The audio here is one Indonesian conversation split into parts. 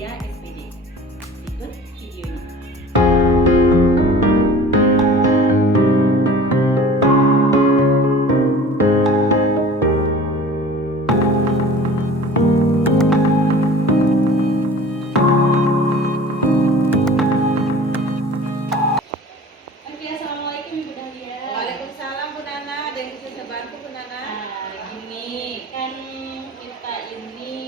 Muhammadiyah SPD. Ikut videonya. Oke, assalamualaikum Ibu Dahlia. Waalaikumsalam Bu Nana, ada yang bisa saya bantu Bu Nana? Gini kan kita ini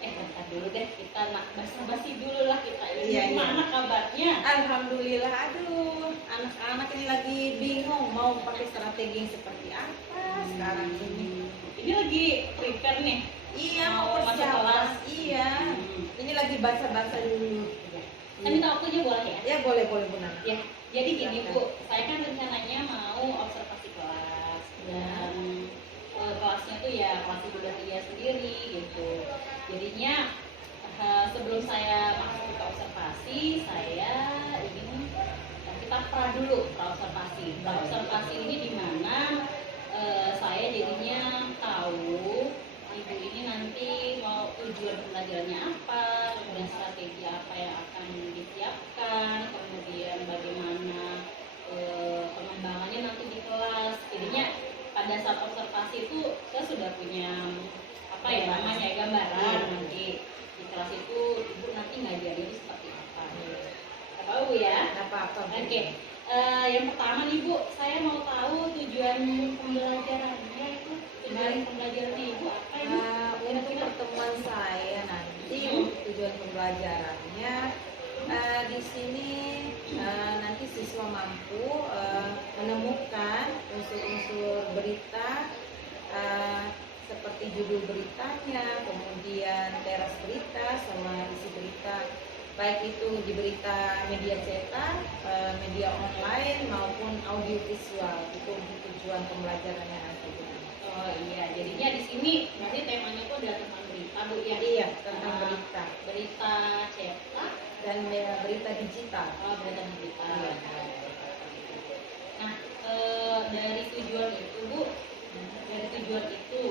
bentar dulu deh, kita nak basa-basi dulu lah kita ini. Iya. Gimana kabarnya? Alhamdulillah, aduh anak-anak ini lagi bingung mau pakai strategi yang seperti apa sekarang ini. Ini lagi prepare nih. Iya, Mau mau masuk persiapan. kelas. Iya, ini lagi baca-baca dulu. Saya minta waktu aja boleh ya? Ya boleh Bu Nana. Ya, jadi gini Bu, saya kan rencananya mau observasi kelas dan kelasnya tuh ya kelas Ibu Dahlia sendiri gitu. Jadinya sebelum saya masuk ke observasi, saya ingin kita pra-observasi. Pra-observasi ini di mana saya jadinya tahu Ibu ini nanti mau tujuan pembelajarannya apa, kemudian strategi apa yang akan disiapkan, kemudian bagaimana pengembangannya nanti di kelas. Jadinya pada saat observasi itu saya sudah punya apa ya namanya gambaran nanti di kelas itu Ibu nanti ngajarin seperti apa. Apa Bu ya? Apa-apa. Oke. Yang pertama nih Bu, saya mau tahu tujuan pembelajarannya itu. Tujuan pembelajarannya Ibu apa ini? Untuk pertemuan saya nanti tujuan pembelajarannya di sini nanti siswa mampu menemukan unsur-unsur berita seperti judul beritanya, kemudian teras berita sama isi berita, baik itu di berita media cetak, media online maupun audiovisual. Itu untuk tujuan pembelajarannya nanti. Oh iya, jadinya di sini nanti temanya itu adalah tentang berita Bu ya? Iya, tentang berita. Berita cetak Dan berita digital. Oh, berita digital. Iya. Nah, dari tujuan itu Bu, dari tujuan itu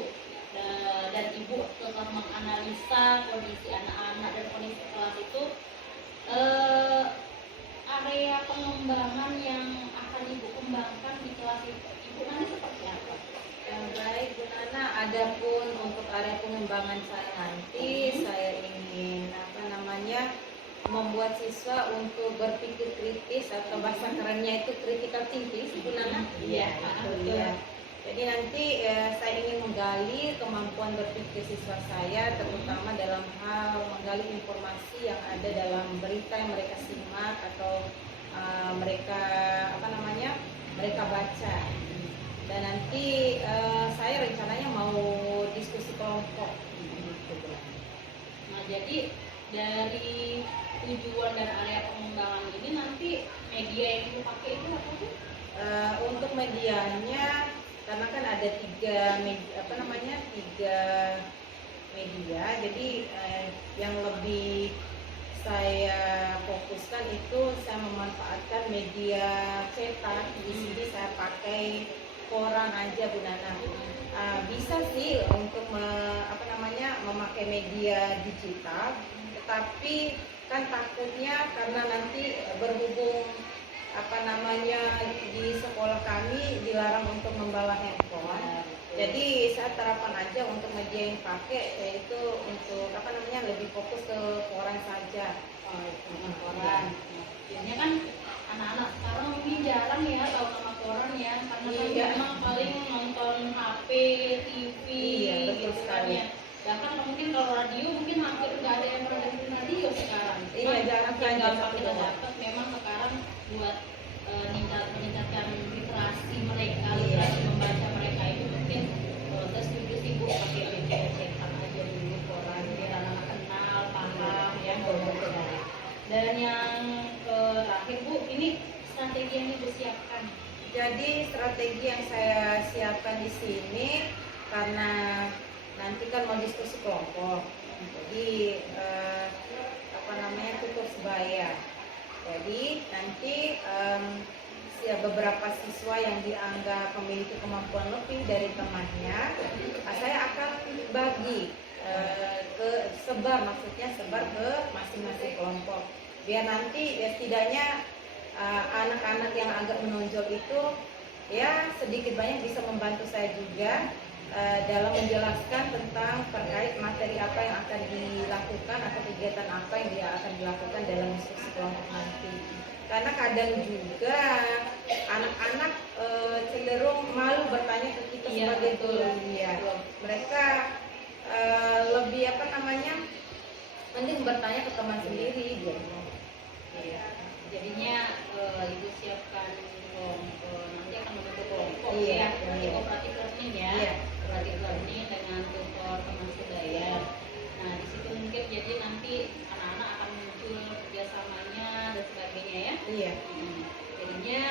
dan Ibu telah menganalisa kondisi anak-anak dan kondisi kelas itu, area pengembangan yang akan Ibu kembangkan di kelas Ibu nanti seperti apa? Yang baik Bu Nana, adapun untuk area pengembangan saya nanti, saya ingin membuat siswa untuk berpikir kritis atau bahasa kerennya itu critical thinking, Bu Nana. Iya, betul ya. Jadi nanti saya ingin menggali kemampuan berpikir siswa saya, terutama dalam hal menggali informasi yang ada dalam berita yang mereka simak atau mereka baca. Dan nanti saya rencananya mau diskusi kelompok. Nah, jadi dari tujuan dan area pengembangan ini nanti media yang dipakai itu apa sih? Untuk medianya, karena kan ada tiga media, jadi yang lebih saya fokuskan itu saya memanfaatkan media cetak. Di sini saya pakai koran aja Bu Nana. Bisa sih untuk memakai media digital, tetapi kan takutnya karena nanti berhubung di sekolah kami dilarang untuk membawa handphone. Jadi saya terapkan aja untuk media yang pakai yaitu untuk lebih fokus ke koran saja. Koran. Biasanya kan anak-anak sekarang mungkin jarang ya tahu nama koran ya, karena kan memang paling nonton HP, TV, betul sekali. Bahkan mungkin kalau radio mungkin hampir nggak ada yang pernah dengerin radio sekarang. Iya, jarang kan gampang kita dapat. Memang sekarang buat meningkatkan literasi mereka, literasi membaca mereka itu mungkin saya setuju sih Bu pakai media cetak aja dulu koran biar anak-anak kenal, paham ya. Dan yang terakhir Bu, ini strategi yang dipersiapkan. Jadi strategi yang saya siapkan di sini karena nanti kan mau diskusi kelompok. Jadi tutur sebaya. Jadi nanti beberapa siswa yang dianggap memiliki kemampuan lebih dari temannya, saya akan bagi sebar ke masing-masing kelompok, biar nanti ya setidaknya anak-anak yang agak menonjol itu ya sedikit banyak bisa membantu saya juga dalam menjelaskan tentang terkait materi apa yang akan dilakukan atau kegiatan apa yang dia akan dilakukan dalam diskusi kelompok nanti. Karena kadang juga anak-anak cenderung malu bertanya ke kita sebagai guru. Ya, mereka lebih mending bertanya ke teman sendiri gitu. Iya. Jadinya ibu siapkan kelompok, nanti akan membentuk kelompok Iya, nanti iya. kooperatif learning ya, Iya. kooperatif learning dengan tutor teman sebaya. Nah di situ mungkin jadi nanti anak-anak akan muncul kerjasamanya dan sebagainya ya. Iya. Jadinya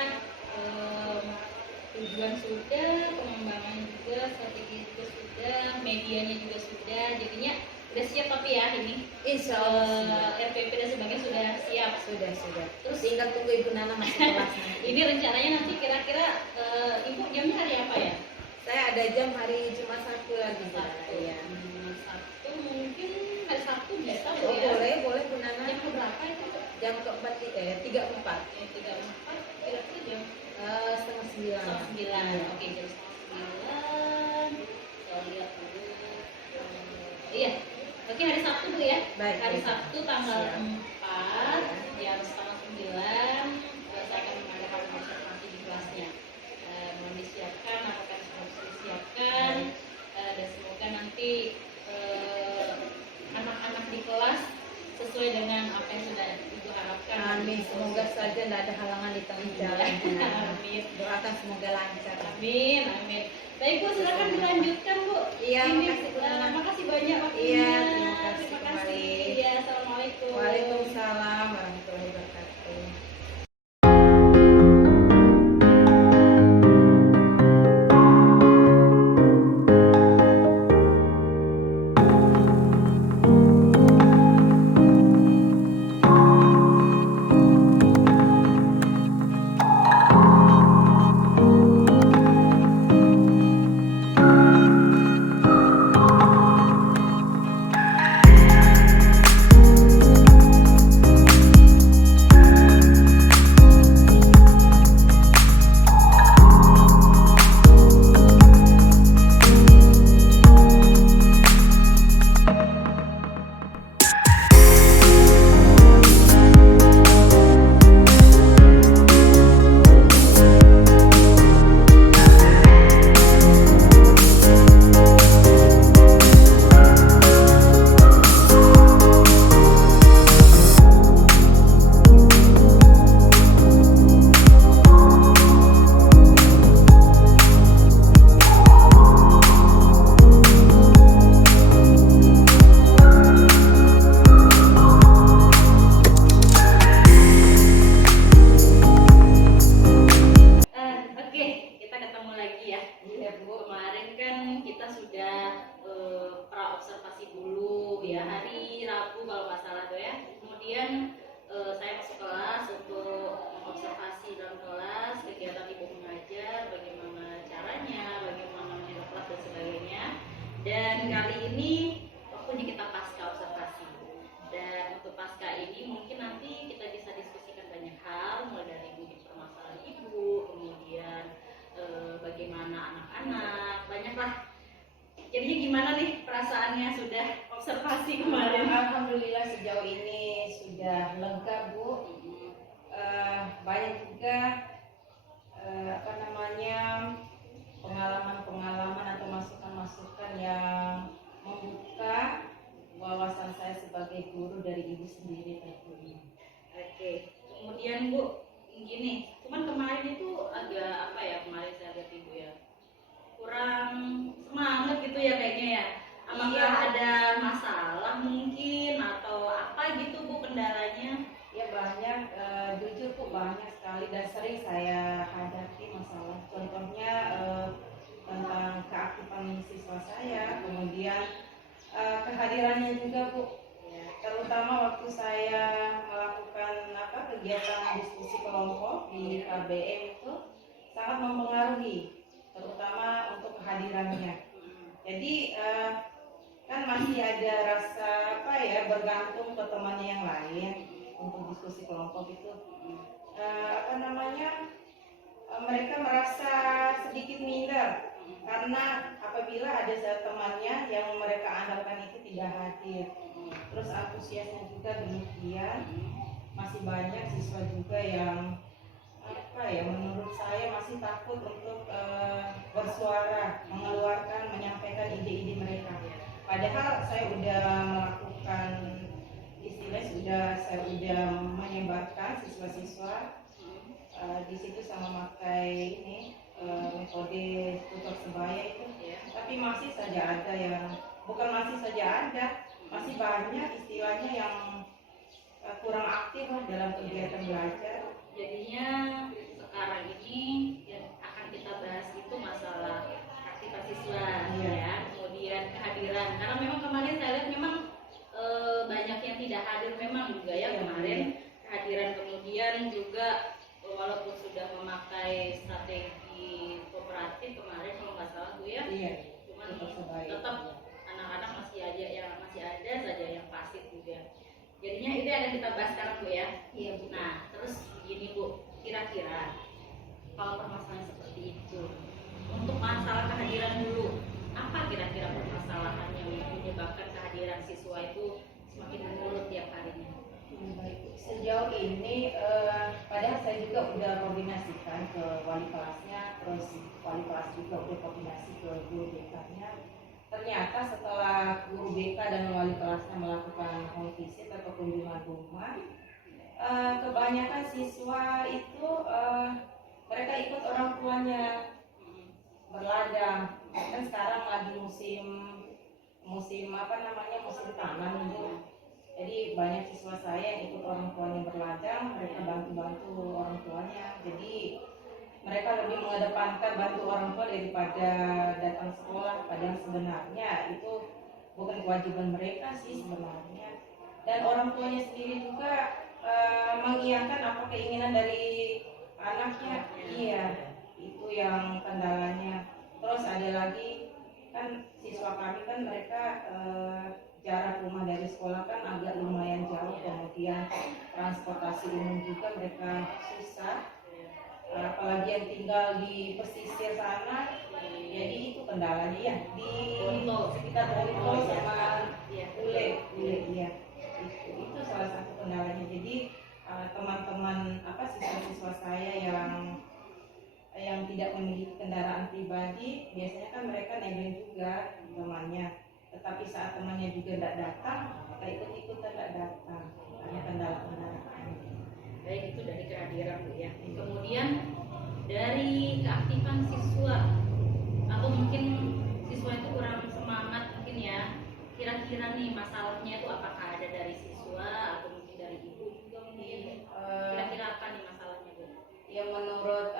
tujuan sudah, pengembangan juga, strategi juga sudah, medianya juga sudah, jadinya udah siap tapi ya ini Insya Allah RPP dan sebagainya sudah siap. sudah. Terus Tinggal tunggu Ibu Nana masuk kelas nanti. ini rencananya nanti kira-kira ibu jamnya hari apa ya? Saya ada jam hari Jumat Sabtu lagi. Sabtu. Iya. Sabtu mungkin hari Sabtu bisa Oh, Bu, ya. boleh Bu Nana. Jam berapa itu? Jam keempat 3:04. Jam 3:04 kira-kira jam Setengah 9. 9. Oke, jam 9. Saya lihat dulu. Iya. Oke, hari Sabtu Bu ya. Baik, Hari baik. Sabtu tanggal Siap. 4 jam setengah 9 saya akan mengadakan observasi di kelasnya. Mohon disiapkan, apakah sudah disiapkan, dan semoga nanti anak-anak di kelas sesuai dengan apa yang sudah Ibu harapkan. Amin. Semoga saja tidak ada halangan di tengah jalan. Amin. Doakan semoga lancar. Amin, amin. Baik Bu, silakan dilanjutkan Bu. Iya, Ini, makasih, Bu Nana. makasih banyak waktunya. Iya, terima kasih Terima kasih. kembali. Ya, assalamualaikum. Waalaikumsalam warahmatullahi wabarakatuh. Oke, kita ketemu lagi ya. Iya, Bu. Kemarin kan kita sudah pra observasi dulu ya, hari Rabu kalau nggak salah tuh ya. Kemudian saya masuk kelas untuk observasi dalam kelas, kegiatan ibu mengajar, bagaimana caranya, bagaimana menjaga kelas dan sebagainya. Dan kali ini waktunya kita pasca observasi. Dan untuk pasca ini mungkin nanti kita bisa diskusikan banyak hal, mulai dari mungkin permasalahan ibu, kemudian bagaimana anak-anak, banyaklah. Jadinya gimana nih perasaannya sudah observasi kemarin? Alhamdulillah sejauh ini sudah lega Bu. Banyak juga pengalaman-pengalaman atau masukan-masukan yang membuka wawasan saya sebagai guru dari ibu sendiri tentunya. Oke, kemudian Bu, gini, cuman kemarin itu agak apa ya, kemarin saya lihat ibu ya kurang semangat gitu ya kayaknya ya. Apakah Iya. ada masalah mungkin atau apa gitu Bu kendalanya? Ya banyak, jujur Bu banyak sekali dan sering saya hadapi masalah. Contohnya tentang keaktifan siswa saya, kemudian kehadirannya juga Bu. Terutama waktu saya melakukan kegiatan diskusi kelompok di KBM itu sangat mempengaruhi, terutama untuk kehadirannya. Jadi kan masih ada rasa apa ya, bergantung ke temannya yang lain untuk diskusi kelompok itu. Apa namanya, mereka merasa sedikit minder karena apabila ada temannya yang mereka andalkan itu tidak hadir. Terus antusiasnya juga demikian. Masih banyak siswa juga yang apa ya, menurut saya masih takut untuk bersuara, mengeluarkan, menyampaikan ide-ide mereka. Padahal saya sudah melakukan saya sudah menyebarkan siswa-siswa di situ sama memakai metode tutor sebaya itu, tapi masih saja ada yang masih banyak istilahnya yang kurang aktif dalam kegiatan belajar. Jadinya sekarang ini yang akan kita bahas itu masalah aktivitas siswa, ya, kemudian kehadiran. Karena memang kemarin saya lihat memang banyak yang tidak hadir memang juga ya kemarin kehadiran, kemudian juga walaupun sudah memakai strategi kooperatif kemarin kalau nggak salah Bu ya, cuman tetap anak-anak masih ada saja yang pasif juga. Jadinya itu yang akan kita bahas sekarang Bu ya. Iya Bu. Nah terus gini Bu, kira-kira kalau permasalahan seperti itu, untuk masalah kehadiran dulu, apa kira-kira permasalahan yang menyebabkan kehadiran siswa itu semakin menurun tiap harinya? Baik, sejauh ini padahal saya juga udah koordinasikan ke wali kelasnya, terus wali kelas juga udah koordinasi ke guru BK-nya. Ternyata setelah guru BK dan wali kelasnya melakukan home visit atau kunjungan rumah, kebanyakan siswa itu mereka ikut orang tuanya berladang. Kan sekarang lagi musim apa namanya, musim tanam itu. Jadi banyak siswa saya yang ikut orang tuanya berladang, mereka bantu orang tuanya. Jadi mereka lebih mengedepankan bantu orang tua daripada datang sekolah. Padahal sebenarnya itu bukan kewajiban mereka sih sebenarnya. Dan orang tuanya sendiri juga mengiyakan apa keinginan dari anaknya. Iya, itu yang kendalanya. Terus ada lagi kan siswa kami kan mereka jarak rumah dari sekolah kan agak lumayan jauh, kemudian transportasi umum juga mereka susah, apalagi yang tinggal di pesisir sana, jadi itu kendalanya ya di sekitar Bonto sama Ule ya, itu salah satu kendalanya. Jadi teman-teman siswa-siswa saya yang tidak memiliki kendaraan pribadi, biasanya kan mereka nebeng juga temannya. Tetapi saat temannya juga tidak datang, maka ikut-ikutan tidak datang. Hanya kendala-kendala. Baik, itu dari kehadiran Bu ya. Kemudian dari keaktifan siswa, atau mungkin siswa itu kurang semangat mungkin ya. Kira-kira nih masalahnya itu apakah ada dari siswa atau mungkin dari ibu juga mungkin? Kira-kira apa nih masalahnya Bu? Ya menurut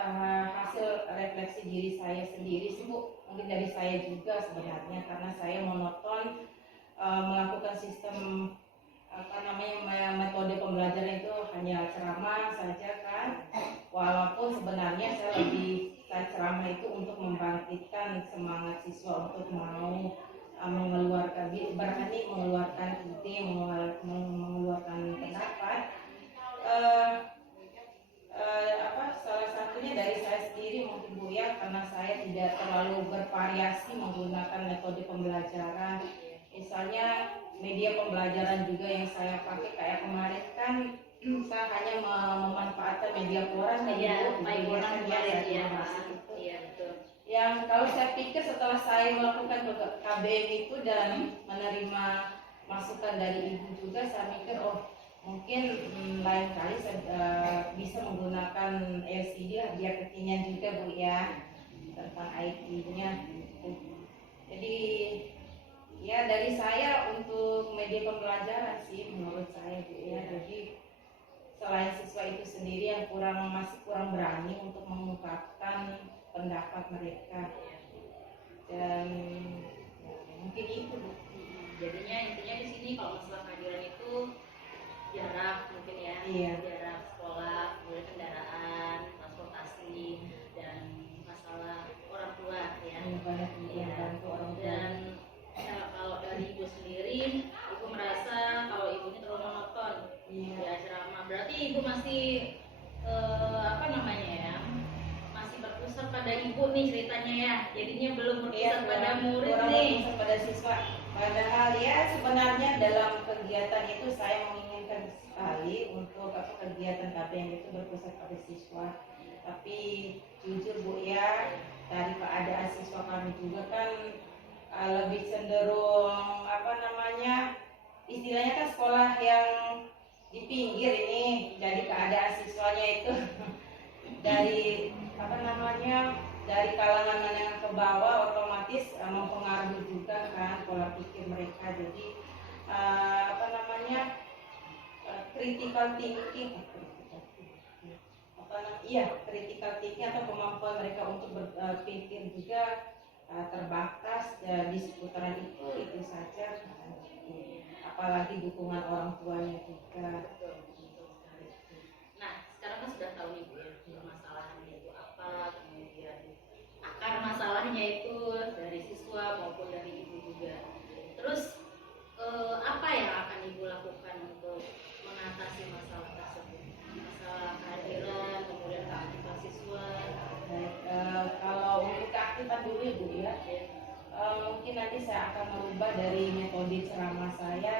hasil refleksi diri saya sendiri sih Bu, mungkin dari saya juga sebenarnya, karena saya monoton melakukan sistem metode pembelajaran itu hanya ceramah saja kan, walaupun sebenarnya saya ceramah itu untuk membangkitkan semangat siswa untuk mau berani mengeluarkan ide, mengeluarkan pendapat. Salah satunya dari saya sendiri mungkin Bu ya, karena saya tidak terlalu bervariasi menggunakan metode pembelajaran. Misalnya media pembelajaran juga yang saya pakai kayak kemarin kan saya hanya memanfaatkan media koran kan yang kalau saya pikir setelah saya melakukan KBM itu dan menerima masukan dari ibu juga, saya mikir mungkin lain kali saya bisa menggunakan LCD biar kekinian juga Bu ya tentang IT-nya. Jadi ya dari saya untuk media pembelajaran sih menurut saya Bu ya. Jadi selain siswa itu sendiri yang masih kurang berani untuk mengungkapkan pendapat mereka, dan ya, mungkin itu Bu. Jadinya intinya di sini kalau masalah kehadiran itu jarak mungkin ya, jarak sekolah, kemudian kendaraan, transportasi, dan masalah orang tua ya. Banyak orang tua. Dan kalau dari ibu sendiri, ibu merasa kalau ibunya terlalu monoton Iya. di asrama. Berarti ibu masih apa namanya ya, masih berpusat pada ibu nih ceritanya ya. Jadinya belum berpusat pada murid kurang nih. berpusat pada siswa. Padahal ya sebenarnya dalam kegiatan itu saya menginginkan sekali untuk kegiatan KBM itu berpusat pada siswa. Tapi jujur Bu ya, dari keadaan siswa kami juga kan lebih cenderung apa namanya, istilahnya kan sekolah yang di pinggir ini, jadi keadaan siswanya itu dari apa namanya, dari kalangan menengah ke bawah, otomatis mempengaruhi juga kan pola pikir mereka. Jadi apa namanya, critical thinking critical thinking atau kemampuan mereka untuk berpikir juga terbatas di seputaran itu saja kan. Apalagi dukungan orang tuanya juga. Nah, sekarang kan sudah tahu nih Bu ya, permasalahannya itu apa, kemudian akar masalahnya itu dari siswa maupun dari ibu juga. Terus apa yang akan ibu lakukan untuk mengatasi masalah tersebut? Masalah kehadiran, kemudian keaktifan siswa. Baik, kalau untuk keaktifan dulu Bu ya, mungkin nanti saya akan merubah dari metode ceramah saya.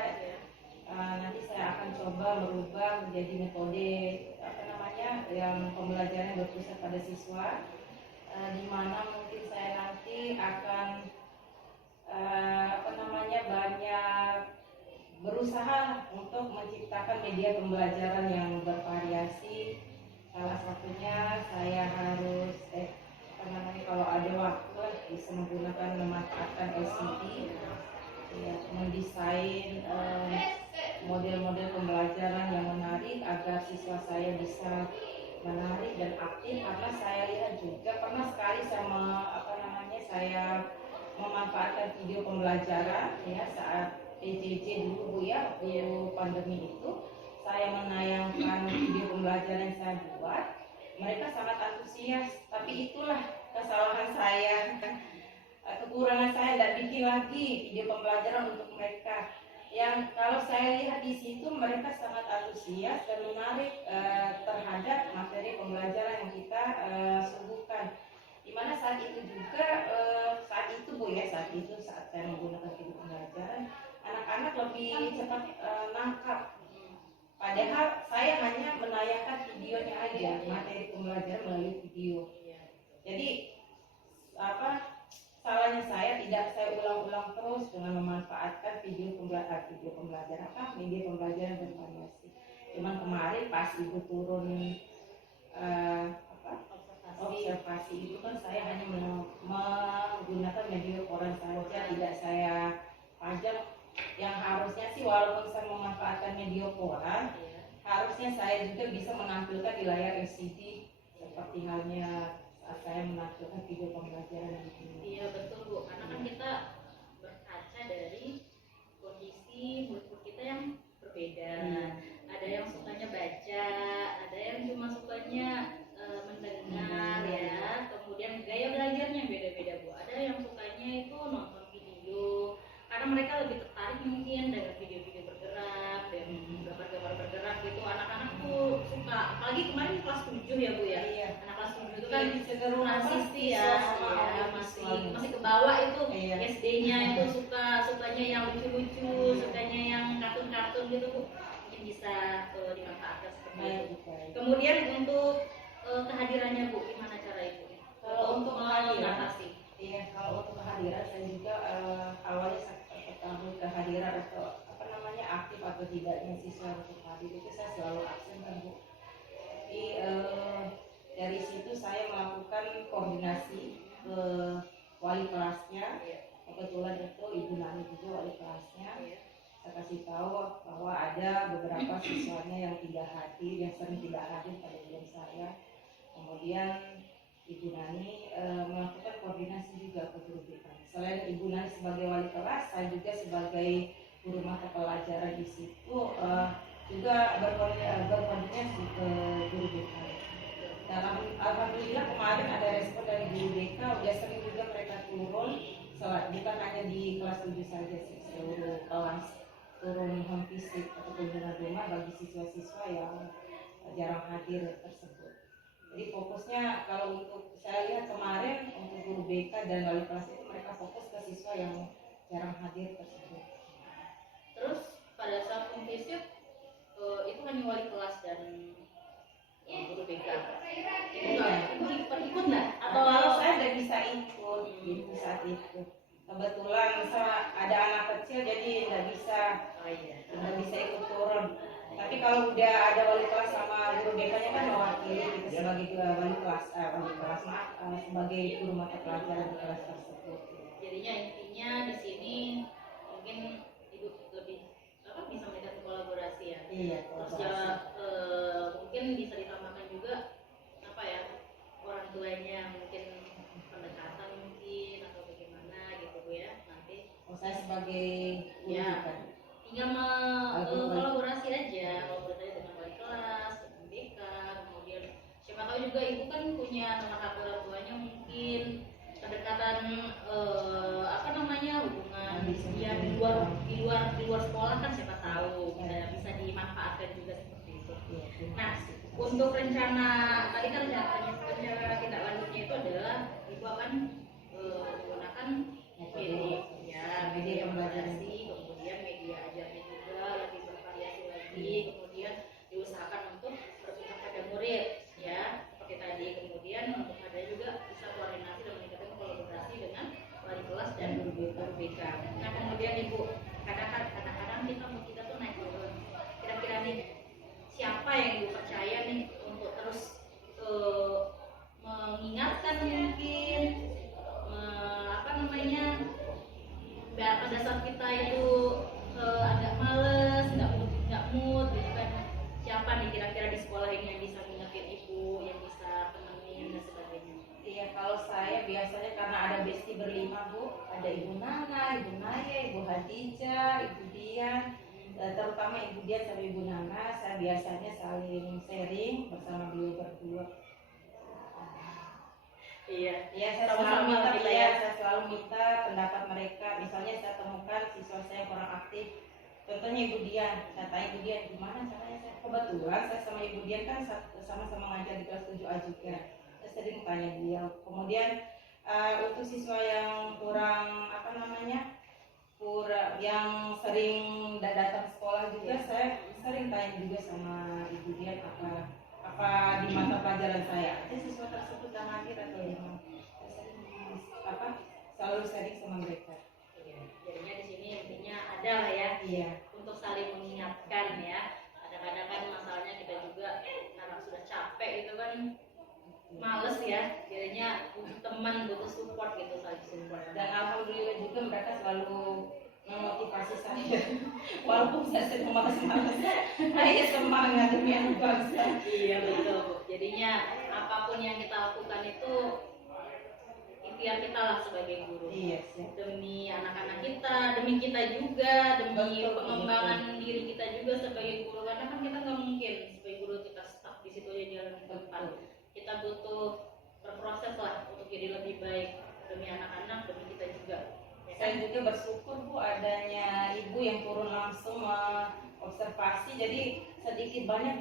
Nanti saya akan coba merubah menjadi metode apa namanya, yang pembelajaran berpusat pada siswa, di mana mungkin saya nanti akan apa namanya, banyak berusaha untuk menciptakan media pembelajaran yang bervariasi. Salah satunya saya harus apa namanya, kalau ada waktu bisa menggunakan, memanfaatkan LCD ya, mendesain model-model pembelajaran yang menarik agar siswa saya bisa menarik dan aktif. Karena saya lihat juga pernah sekali sama apa namanya, saya memanfaatkan video pembelajaran ya saat PJJ dulu Bu ya, waktu pandemi itu saya menayangkan video pembelajaran yang saya buat. Mereka sangat antusias, tapi itulah kesalahan saya, kekurangan saya, tidak bikin lagi video pembelajaran untuk mereka. Yang kalau saya lihat di situ mereka sangat antusias dan menarik terhadap materi pembelajaran yang kita suguhkan. Dimana saat itu juga saat itu Bu ya, saat saya menggunakan video pembelajaran, anak-anak lebih cepat nangkap. Padahal saya hanya menayangkan videonya aja, materi pembelajaran melalui video. Jadi apa, salahnya saya tidak saya ulang-ulang terus dengan memanfaatkan video pembelajaran media pembelajaran bervariasi. Cuman kemarin pas ibu turun observasi itu kan saya hanya menggunakan media koran saja, tidak saya pajang. Yang harusnya sih walaupun saya memanfaatkan media koran, harusnya saya juga bisa menampilkan di layar LCD seperti halnya saya menampilkan video pembelajaran ini. Iya betul Bu, karena kan kita berkaca dari kondisi murid-murid kita yang berbeda. Ada yang sukanya baca, ada yang cuma sukanya mendengar ya. Kemudian gaya belajarnya beda-beda Bu. Ada yang sukanya itu nonton video, karena mereka lebih tertarik mungkin dengan video-video bergerak dan gambar-gambar bergerak gitu. Anak-anak tuh suka, apalagi kemarin kelas 7 ya Bu ya. Iya. Anak kelas 7 itu kan cenderung masih ya, masih ke bawah itu. Iya. SD-nya itu sukanya yang lucu-lucu, sukanya yang kartun-kartun gitu Bu. Mungkin bisa dimanfaatkan seperti itu. Kemudian untuk kehadirannya Bu, gimana cara Ibu? Kalau untuk mengatasi? Iya, kalau untuk kehadiran saya juga awalnya saya ketahui kehadiran atau apa namanya, aktif atau tidaknya siswa untuk hadir itu saya selalu absen kan Bu. Tapi dari situ saya melakukan koordinasi ke wali kelasnya. Kebetulan itu Ibu Nani juga wali kelasnya. Saya kasih tahu bahwa ada beberapa siswanya yang tidak hadir, yang sering tidak hadir pada jam saya. Kemudian Ibu Nani melakukan koordinasi juga ke guru BK. Selain Ibu Nani sebagai wali kelas, saya juga sebagai guru mata pelajaran di situ juga berkoordinasi ke guru BK. Dalam alhamdulillah kemarin ada respon dari guru BK, udah sering juga mereka turun, bukan hanya di kelas 7 saja sih, seluruh siswa yang jarang hadir tersebut. Jadi fokusnya kalau untuk saya lihat kemarin untuk guru BK dan wali kelas itu mereka fokus ke siswa yang jarang hadir tersebut. Terus pada saat visit itu hanya wali kelas dan guru BK. Ikut nggak? Atau Kalau saya udah bisa ikut gitu saat itu. Kebetulan ada anak kecil jadi nggak bisa ikut turun. Tapi kalau udah ada wali kelas sama guru BK-nya kan mewakili gitu sebagai wali kelas sebagai guru mata pelajaran di kelas tersebut. Jadinya intinya di sini mungkin ibu lebih bisa melihat kolaborasi ya. Iya. Terus mungkin bisa ditambahkan juga orang tuanya mungkin pendekatan mungkin atau bagaimana gitu Bu ya nanti. Saya sebagai guru kan. Tinggal kolaborasi aja dengan wali kelas, dengan BK, kemudian siapa tahu juga ibu kan punya nomor HP orang tuanya mungkin kedekatan hubungan dia di luar sekolah kan siapa tahu bisa dimanfaatkan juga seperti itu. Nah, untuk rencana tadi kan rencana tindak lanjutnya itu adalah ibu akan menggunakan media komunikasi, kemudian media ajarnya juga lebih bervariasi lagi, kemudian diusahakan untuk berpihak pada murid ya seperti tadi, kemudian untuk ada juga bisa koordinasi dan meningkatkan kolaborasi dengan wali kelas dan guru BK. Nah kemudian ibu kadang-kadang kita tuh naik turun, kira-kira nih siapa yang ibu percaya nih untuk terus mengingatkan mungkin pada saat kita itu agak males, nggak mood gitu kan, siapa nih kira-kira di sekolah ini yang bisa ngingetin ibu, yang bisa temenin dan sebagainya. Iya, kalau saya biasanya karena ada bestie berlima Bu, ada Ibu Nana, Ibu Naya, Ibu Hadijah, Ibu Dian, terutama Ibu Dian sama Ibu Nana, saya biasanya saling sharing bersama beliau berdua. Iya, saya selalu minta pendapat mereka. Misalnya saya temukan siswa saya kurang aktif, contohnya Ibu Dian, saya tanya Ibu Dian gimana caranya. Kebetulan saya sama Ibu Dian kan sama-sama ngajar di kelas 7A juga. Saya sering tanya beliau. Kemudian untuk siswa yang kurang yang sering datang sekolah juga, saya sering tanya juga sama Ibu Dian apa di mata pelajaran saya siswa tersebut dan hadir atau yang selalu sharing sama mereka. Jadinya di sini intinya ada lah ya, untuk saling mengingatkan ya. Kadang-kadang kan masalahnya kita juga karena sudah capek itu kan males ya, jadinya butuh teman, butuh support gitu, saling support. Dan alhamdulillah juga mereka selalu memotivasi saya walaupun saya sedang malas-malas, saya semangat demi anak bangsa. Iya betul Bu, jadinya apapun yang kita lakukan itu ikhtiar kita lah sebagai guru. Iya sih. Demi anak-anak kita, demi kita juga, demi pengembangan diri kita juga sebagai guru, karena kan kita nggak mungkin sebagai guru kita stuck di situ aja jalan ke depan. Kita butuh berproses lah untuk jadi lebih baik demi anak-anak, demi kita juga. Saya juga bersyukur Bu adanya ibu yang turun langsung observasi, jadi sedikit banyak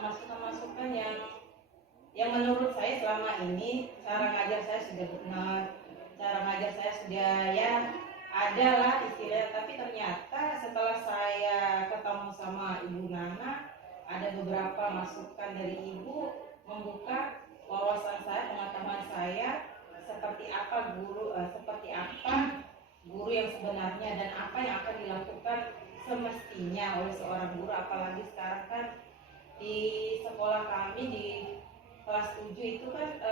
masukan-masukan yang menurut saya selama ini cara ngajar saya sudah benar, cara ngajar saya sudah ada lah istilahnya. Tapi ternyata setelah saya ketemu sama Ibu Nana, ada beberapa masukan dari ibu membuka wawasan saya, pengetahuan saya seperti apa guru yang sebenarnya dan apa yang akan dilakukan semestinya oleh seorang guru. Apalagi sekarang kan di sekolah kami di kelas 7 itu kan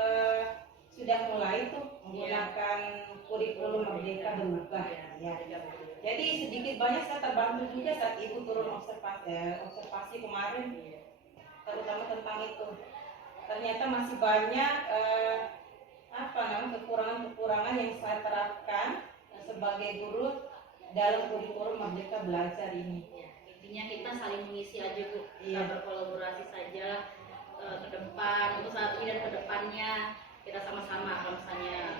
sudah mulai tuh menggunakan kurikulum Merdeka berubah ya. Jadi sedikit banyak saya terbantu juga saat ibu turun observasi kemarin, terutama tentang itu. Ternyata masih banyak kekurangan yang saya terapkan sebagai guru dalam kurikulum Merdeka Belajar ini. Intinya kita saling mengisi aja Bu, kita berkolaborasi saja ke depan, untuk saat ini dan ke depannya kita sama-sama. Kalau misalnya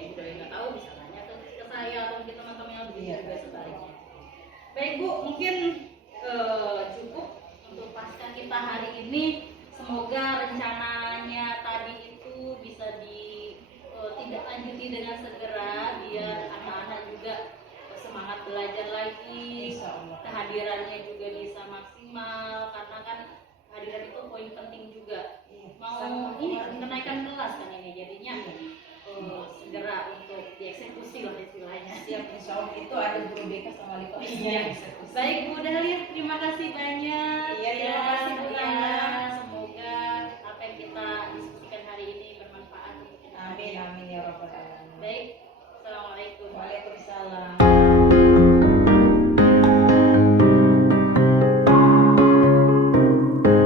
ibu dari nggak tahu bisa nanya ke saya atau mungkin teman-teman yang lebih juga sebaliknya. Baik Bu, mungkin cukup untuk pasca kita hari ini. Semoga rencananya tadi itu bisa tidak lanjuti dengan segera, biar anak-anak juga semangat belajar lagi, kehadirannya juga bisa maksimal, karena kan kehadiran itu poin penting juga. Mau ini kenaikan kelas kan ini, jadinya segera untuk dieksekusi lah istilahnya. Siap, insya Allah itu ada guru BK sama wali kelas. Iya. Baik Bu Dahlia, terima kasih banyak. Iya, terima kasih Bu Nana.